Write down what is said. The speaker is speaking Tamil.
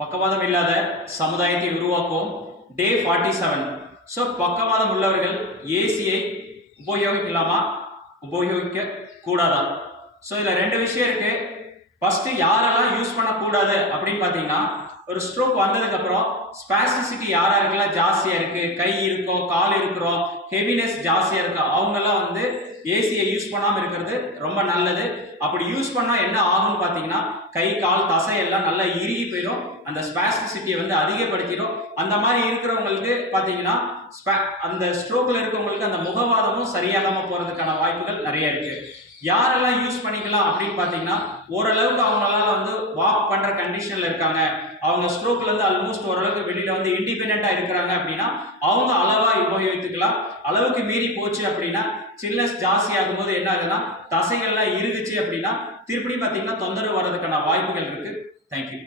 பக்கவாதம் இல்லாத சமுதாயத்தை உருவாக்குவோம். டே ஃபார்ட்டி செவன் ஸோ பக்கவாதம் உள்ளவர்கள் ஏசியை உபயோகிக்கலாமா? உபயோகிக்க கூடாதா ஸோ இதில் ரெண்டு விஷயம் இருக்கு. ஃபர்ஸ்ட் யாரெல்லாம் யூஸ் பண்ணக்கூடாது அப்படின்னு பார்த்தீங்கன்னா ஒரு ஸ்ட்ரோக் வந்ததுக்கு அப்புறம் ஸ்பாசிசிட்டி யார் யாருக்கெல்லாம் ஜாஸ்தியா இருக்கு கை இருக்கோ கால் இருக்கிறோம் ஹெவினஸ் ஜாஸ்தியா இருக்கு அவங்கெல்லாம் வந்து ஏசியை யூஸ் பண்ணாமல் இருக்கிறது ரொம்ப நல்லது. அப்படி யூஸ் பண்ணால் என்ன ஆகும்னு பார்த்தீங்கன்னா கை கால் தசையெல்லாம் நல்லா இறுகி போயிடும். அந்த ஸ்பாசிசிட்டியை வந்து அதிகப்படுத்திடும். அந்த மாதிரி இருக்கிறவங்களுக்கு பார்த்தீங்கன்னா ஸ்பே அந்த ஸ்ட்ரோக்கில் இருக்கவங்களுக்கு அந்த முகவாதமும் சரியாகாமல் போகிறதுக்கான வாய்ப்புகள் நிறைய இருக்கு. யாரெல்லாம் யூஸ் பண்ணிக்கலாம் அப்படின்னு பார்த்தீங்கன்னா ஓரளவுக்கு அவங்களால வந்து வாக் பண்ற கண்டிஷன்ல இருக்காங்க. அவங்க ஸ்ட்ரோக்ல இருந்து ஆல்மோஸ்ட் ஓரளவுக்கு வெளியில வந்து இண்டிபெண்டா இருக்கிறாங்க அப்படின்னா அவங்க அளவா உபயோகித்துக்கலாம். அளவுக்கு மீறி போச்சு அப்படின்னா சில்னஸ் ஜாஸ்தி ஆகும்போது என்ன ஆகுதுன்னா தசைகள்லாம் இருந்துச்சு அப்படின்னா திருப்பி பார்த்தீங்கன்னா தொந்தரவு வர்றதுக்கான வாய்ப்புகள் இருக்கு. தேங்க்யூ